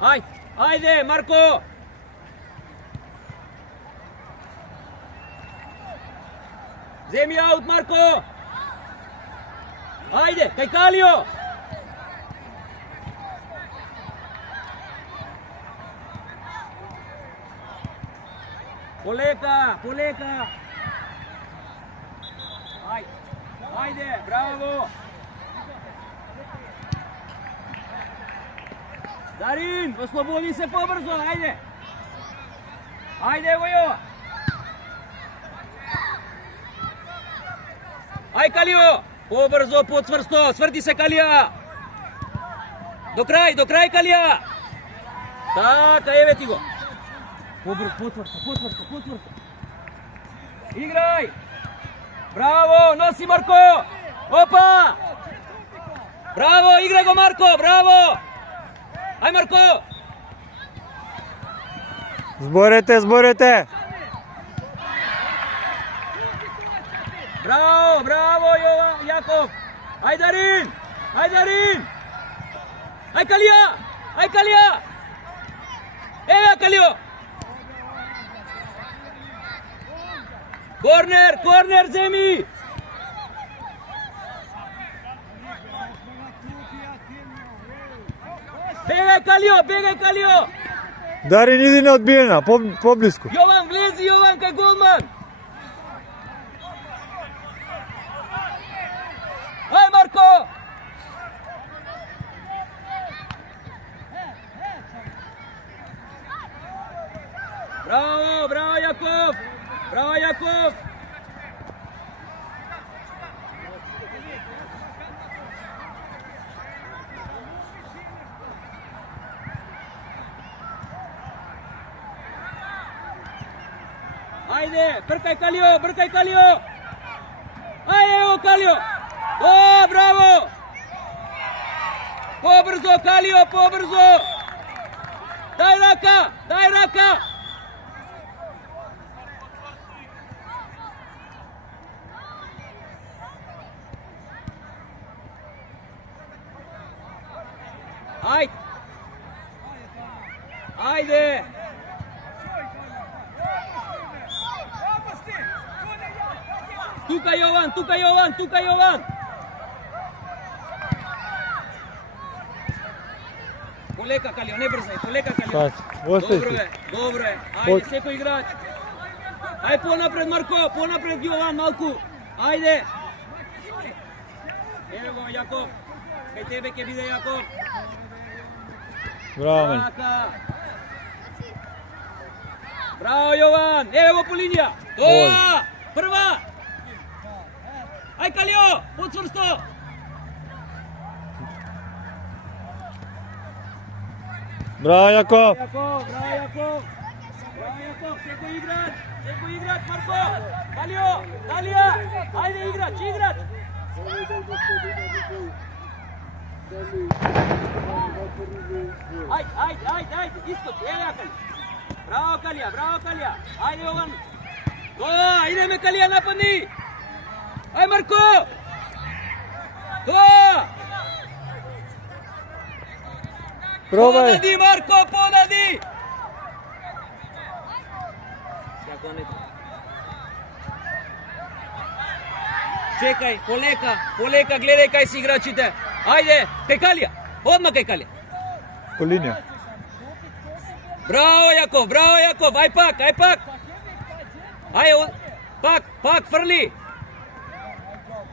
Ajde, Marko! Zemi out, Marko! Ajde, kaj Kalio! Poleka! Ajde, bravo! Darin, oslobodi se pobrzo, ajde! Ajde, Vojo! Aj, Kalio! Pobrzo, podsvrsto, svrti se, Kalija! Do kraj, Kalija! Така, еве ти го! Потврсто! Играј! Браво, носи Марко! Опа! Браво, играј го Марко, браво! Ај Марко! Зборете! Браво, Јаков! Ај Дарин! Ај Калија! Еве Калио! Корнер, земи! Бегај Калио! Дарин, иди на одбиена, поблиску. Јован, влези, кај голман! Ај, Марко! Браво, Јаков! Ајде, бркај Калио! Ајде, ево Калио! О, браво! Побрзо, Калио, побрзо! Дај рака! Ајде! Тука Јован! Полека, Калио, не брзај, полека, Калио. Добро е. Ајде, секој играч. Ај понапред, Марко, понапред, Јован, малку. Ајде. Ево го, Јаков. Кај тебе ќе биде Јаков. Браво, Браво, Јован. Ево го по линија. Тоа! Прва! Ај, Калио, подсврсто! Браво, Јаков! Секој играч, Марко! Калија! Ајде, играч! Ајде, искоч, еве Калија! Браво, Калија! Ајде, Јован! Тоа, идеме, Калија, нападни! Ај, Марко! Тоа! Пробај! Понади, Марко, понади! Чекај, полека, гледај кај си играчите. Ајде, кај Калија, одма кај Калија. По линија. Браво, Јаков, ај пак. Ај, пак, фрли.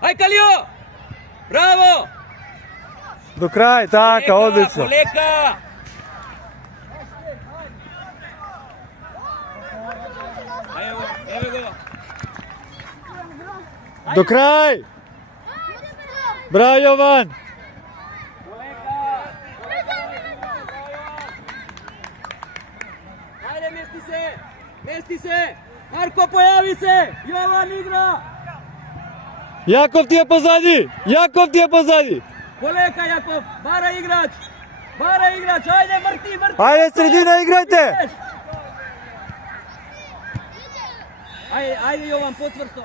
Ај, Калио! Браво! До крај, така, одлично. Полека! Еве го. До крај! Браво, Јован! Ајде, мести се! Марко, појави се! Јован игра! Јаков ти е позади! Полека, Јаков! Бара играч! Ајде, врти! Ајде, средина, играјте! Ајде, Јован, подсврсто!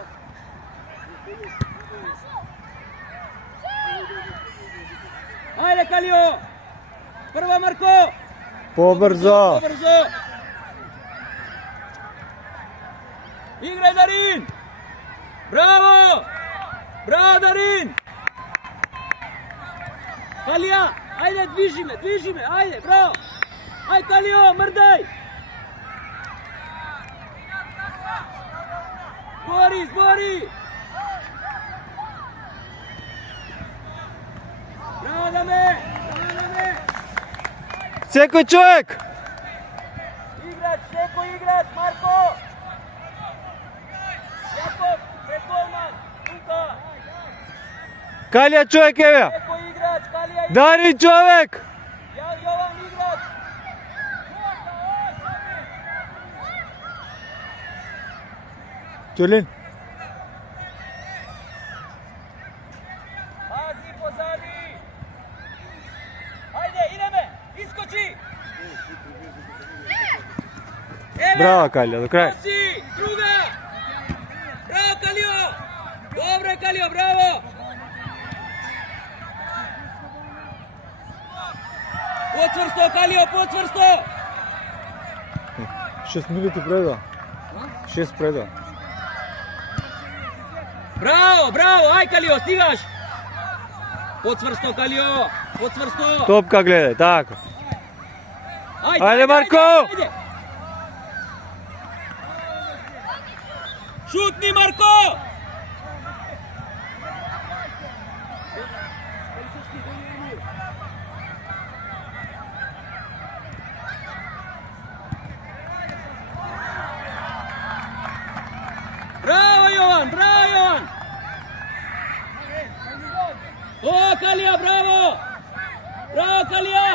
Ајде, Калио! Прва, Марко! Побрзо. Играј, Дарин! Браво! Браво, Дарин! Калија, ајде, движи ме, ајде, браво! Ајде, Калио, мрдај! Збори! Браво, Даме! Секој човек! Секој играч, Марко! Јаков, пред голман, тука! Калија човек еве! Секој играч, Калија играч! Дарин човек! Јован играч! Тюлин. Пази позади! Ајде, идеме! Искочи! Браво, Калија, до крај. Друга! Браво, Калио! Добре, Калио, браво! Поцврсто, Калио, поцврсто! 6 минути преда. 6 преда. Браво, ај Калио, стигаш! Поцврсто, Калио, поцврсто! Топка гледај, така. Ајде, Марко! Шутни, Марко! Браво, Јован! О, Калија, браво! Браво, Калија!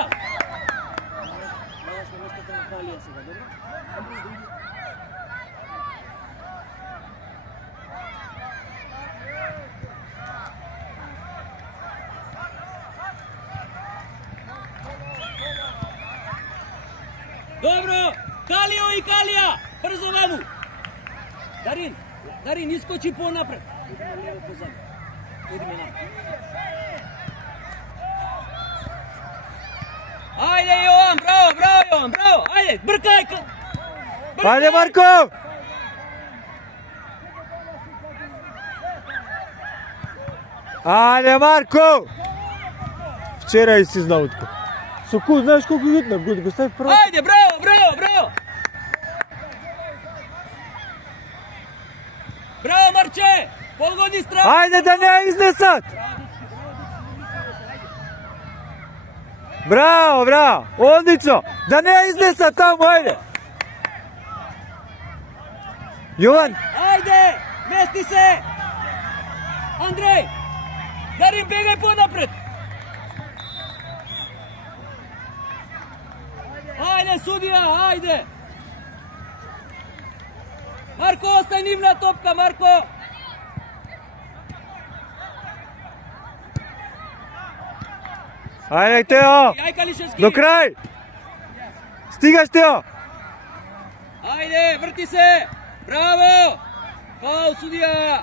Добро! Калио и Калија! Брзо ваму! Дарин, искочи понапред. Идеме позади. Идеме напред. Ајде, Јован, браво! Ајде, бркај! Ајде, Марко! Ајде, Марко! Вчера и си знал утко. Соку, знаеш колку гитна, го стави прво. Ајде, браво! Браво, Марче! Погоди страна! Ајде да не ја изнесат! Браво! Одлично! Да не ја изнесат таму, ајде! Јован! Ајде! Мести се! Андреј! Дарин, бегај понапред! Ајде, судија, ајде! Марко, остај нивна топка, Марко! Ајде, Тео! Ај, Калишевски! До крај! Стигаш, Тео! Ајде, врти се! Браво! Фаул, судија!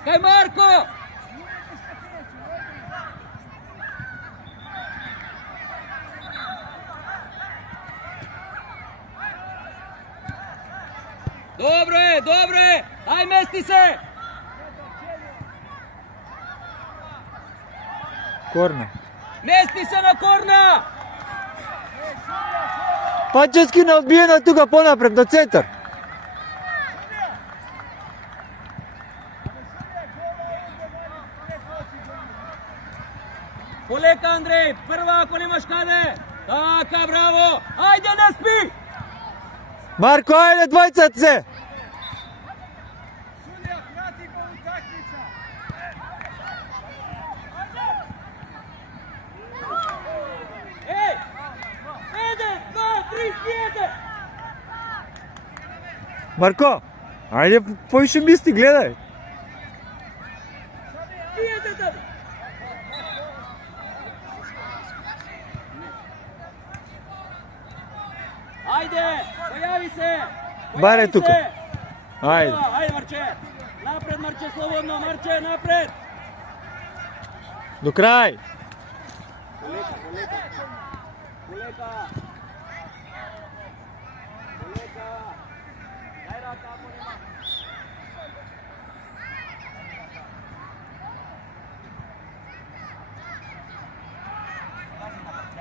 Кај Марко! Добро е! Ај, мести се! Корна. Мести се на корна! Пачески на одбиена тука понапред, до центар. Полека, Андреј, прва ако немаш каде. Така, браво. Ајде, не спи. Марко, ајде, двајцат се. Еј, 1, 2, 3, спиете. Марко, ајде, поише мисти, гледај. Спиете таде. Ajde, pojavi se! Bare Pojavi tuka. se! Ajde. Ajde, Marče! Napred, Marče, slobodno, Marče, napred! Do kraj. Koleka! Daj raka, ako nema.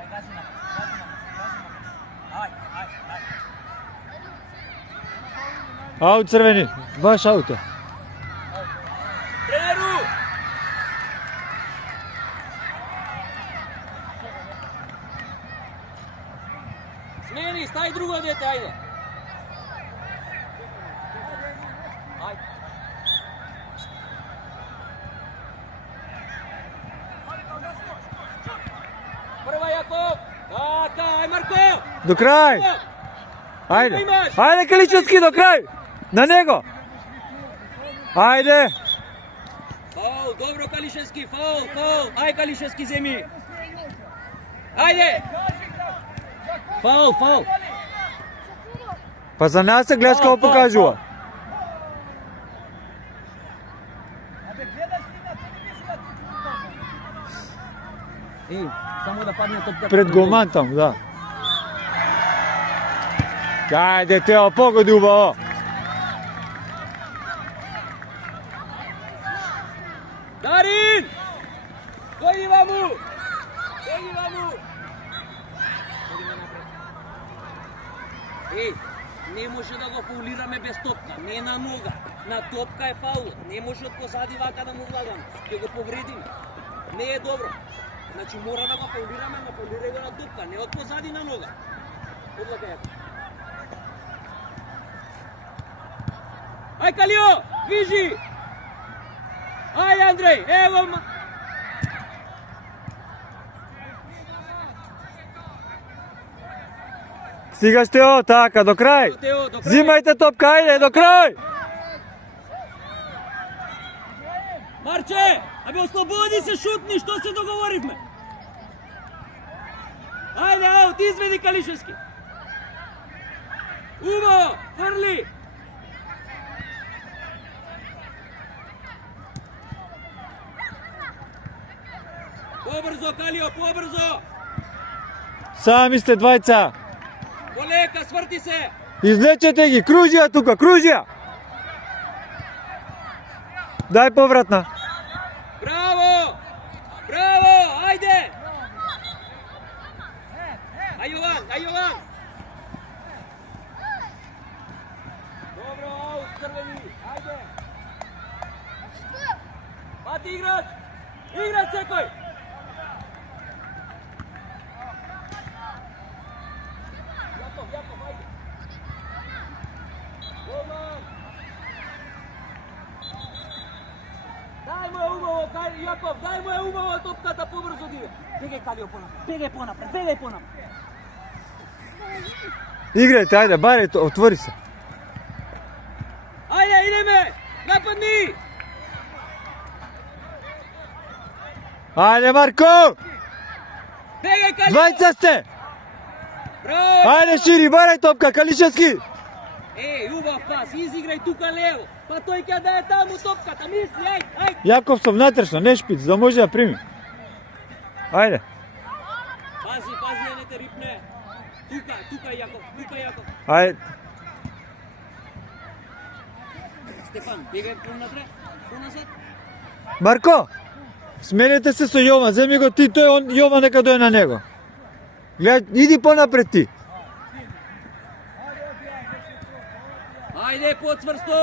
Gazi napred. Ajde. Аут црвени. Баш ауто. Treneru! Smeni, staj drugo dete, ajde. Ajde. Prva Jakov! Така, aj Marko! До крај. Ајде. Ајде Калишевски до крај. На него. Ајде. Faul, dobro Kališevski, faul. Aj Kališevski zemi. Ajde. Faul. Па за нас се гледаш како покажува. Ej, samo da padne topka. Пред голман таму, да. Ајде Тео, погоди убаво. Darin! Дојди ваму! Ей, не може да го фаулираме без топка, не на нога. На топка е фаул, не може од позади вака да му влагаме, ќе го повредиме. Не е добро. Значи мора да го фаулираме, но фаулирај го на топка, не од позади на нога. Одлака е. Ај Калио, движи! Ај Андреј, ево ма... Стигаш Тео, така, до крај. Тео, до крај. Зимајте топка, ајде, до крај. Марче, абе ослободи се, шутни, што се договоривме? Ајде, аут, изведи Калишевски. Убаво, фрли. Побрзо, Калио, побрзо. Сами сте двајца. Полека, сврти се. Излечете ги, кружија тука, кружија. Дај повратна. Браво! Ајде! Ај Јован! Добро, аут, црвени, ајде! Пати играч секој! Јаков, ајде! Голман! Дај му е убаво, Јаков, дај му е убаво топката, побрзо дига. Бегај Калио понапред, бегај понапред. Играјте, ајде, баре, отвори се. Ајде, идеме, нападни. Ајде, Марко! Бегај Калио. Двајца сте! Браво! Ајде, шири, барај топка, Калишевски! Еј, убав пас, изиграј тука лево. Па тој ќе да е таму топката, мисли, ајде. Јаков со внатрешно, не шпиц, за да може да прими. Ајде. Пази, да не те рипне. Тука Јаков. Ајде. Стефан, бегај поназад. Марко, сменете се со Јован, земи го ти тој, Јован нека дојде на него. Гледај, иди понапред ти. Ајде, подцврсто.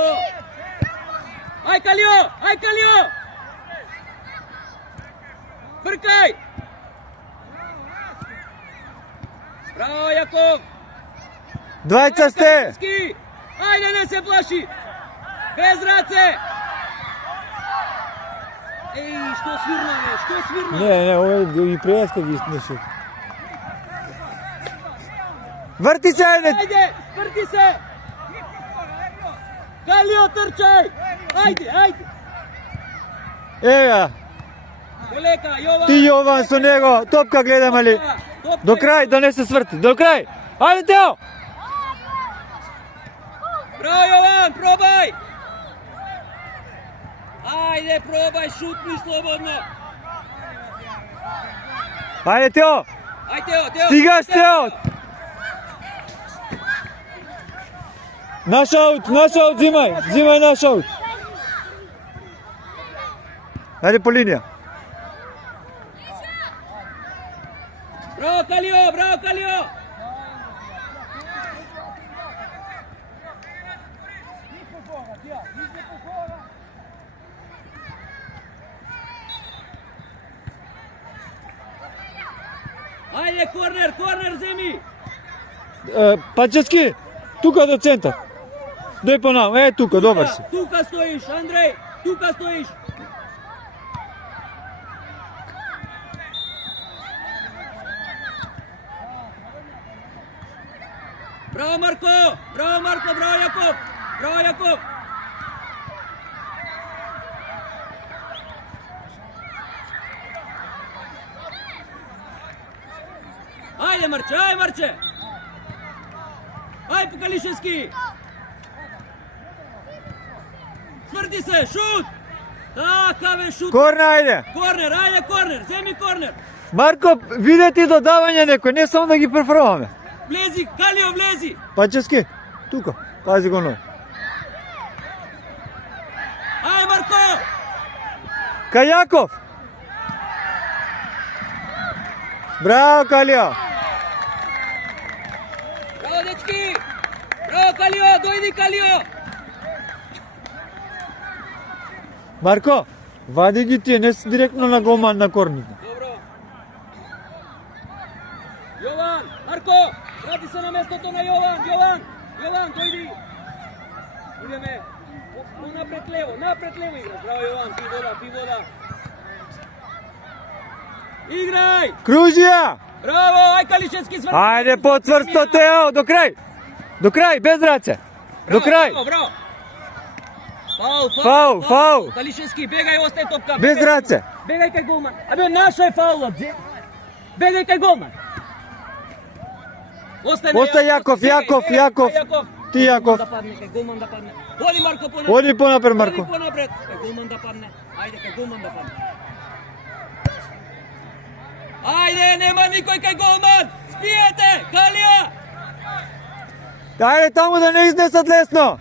Ај Калио. Бркај. Браво, Јаков. Двајца сте. Ајде, не се плаши. Без раце. Еј, што свирна? Не, ова и преска ги иснешот. Врти се, ајде. Ајде, врти се. Калио, трчај. Ајде. Ега, Полека, Јован. ти Јован со него, топка гледам али. До крај, да не се сврти, до крај. Ајде Тео. Браво, Јован, пробај! Ајде, пробај, шутни слободно! Ајде, Тео! Ајде, Тео, Тео! Стигаш, Тео! Наш аут, взимај наш аут. Ајде по линија. Браво, Калио, браво, Калио! Ајде, корнер, корнер, земи! Пачески, тука до центар. Дој по нам, тука, добар си. Тука стоиш, Андреј, тука стоиш. Браво, Марко, браво, Марко, браво, Јаков, браво, Јаков. Ајде, Марче, ајде, Марче. Ајде, Покалишевски. Сврти се, шут! Така бе, шут! Корнер, ајде! Корнер, ајде, корнер, земи корнер! Марко, виде ти додавање некој, не само да ги префрламе. Влези, Калио, влези! Пачески, тука, пази го ној. Ајде, Марко! Кај Јаков! Браво, Калио! Браво, дечки! Браво, Калио, дојди, Калио! Марко, вади ги тие, не си директно на голман на корните. Добро. Јован, Марко, врати се на местото на Јован, Јован, дојди. Идеме, напред лево играш. Браво, Јован, пи вода. Играј! Кружија! Браво, ај Калишевски сврти. Ајде, потврсто, Тео, до крај, без раце. До крај. Браво. Фаул. Калишевски, бегај, остај топка. Без раце. Бегај кај голман. Абе, наша е фаулот. Бегај кај голман. Остай Јаков. Ти Јаков. Голман да падне. Оди Марко понапред. Оди понапред, Марко. Голман да падне. Ајде кај голман да падне. Ајде, нема никој кај голман. Спиете, Калија. Ајде таму да не изнесат лесно.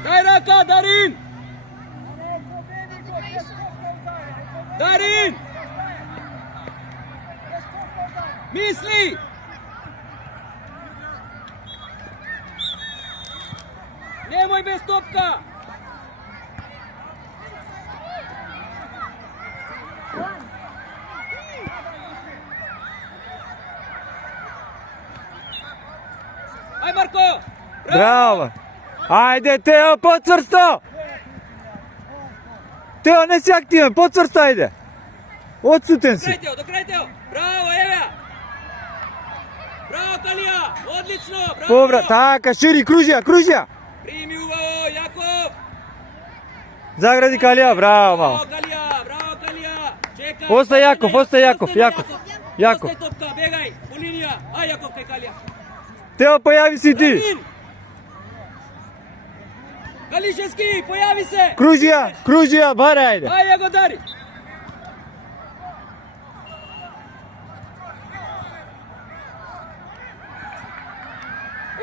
Дај рака, Дарин! Дарин! Мисли! Немој без топка! Ај, Марко! Браво. Ајде, Тео, потврсто! Тео, не си активен, потврсто, ајде. Отсутен си. До крај, Тео! Браво, еве! Браво, Калија! Одлично! Браво! Поврат, така, шири, кружија. Прими убаво, Јаков! Загради Калија, браво, мало. Браво, Калија! Чекај! Остай Јаков. Остай топка, бегај, по линија! Ај, Јаков, кај Калија! Тео, појави си ти. Калишевски, појави се! Кружија, баре, ајде. Ајде го дари!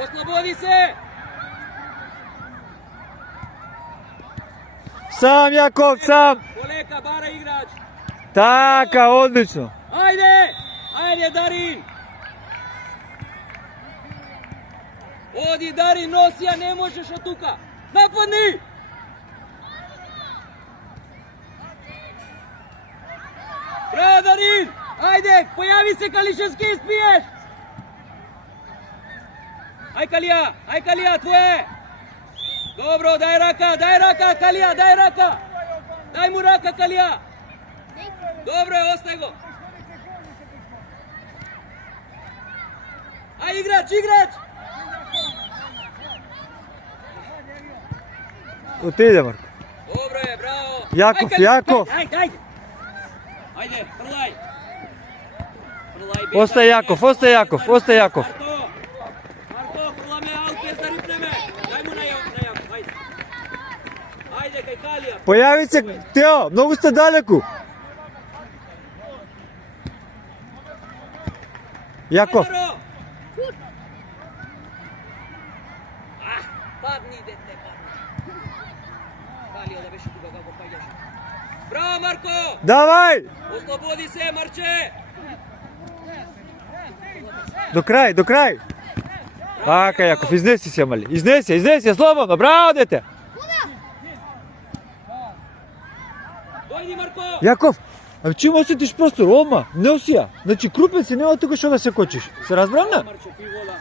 Ослободи се! Сам, Јаков, сам. Полека, бара играч! Така, одлично. Ајде, Дарин! Оди, Дарин, носи, а не можеш од тука! Нападни! Браво, Дарин! Ајде, појави се, Калишевски, спиеш! Ај, Калија, твое! Добро, дај рака, Калија, дај рака! Дај му рака, Калија! Добро е, остај го! Ај, играч! Отиде, Марко. Добро е, браво! Јаков. Ајде, фрлај! Остай Јаков. Појави се, Тео, многу сте далеку. Јаков, Падни, дете, падни. Валио да беше тука како паѓаш. Браво, Марко! давај! Ослободи се, Марче! До крај, до крај. Така, Јаков, изнеси се, мали. Изнеси, слободно. Браво, дете. Дојди, Марко! Јаков, а чим осетиш простор? Ома, не осија. Значи, крупен си, нема тука што да се кочиш. Се разбрана? Марче, пи вода.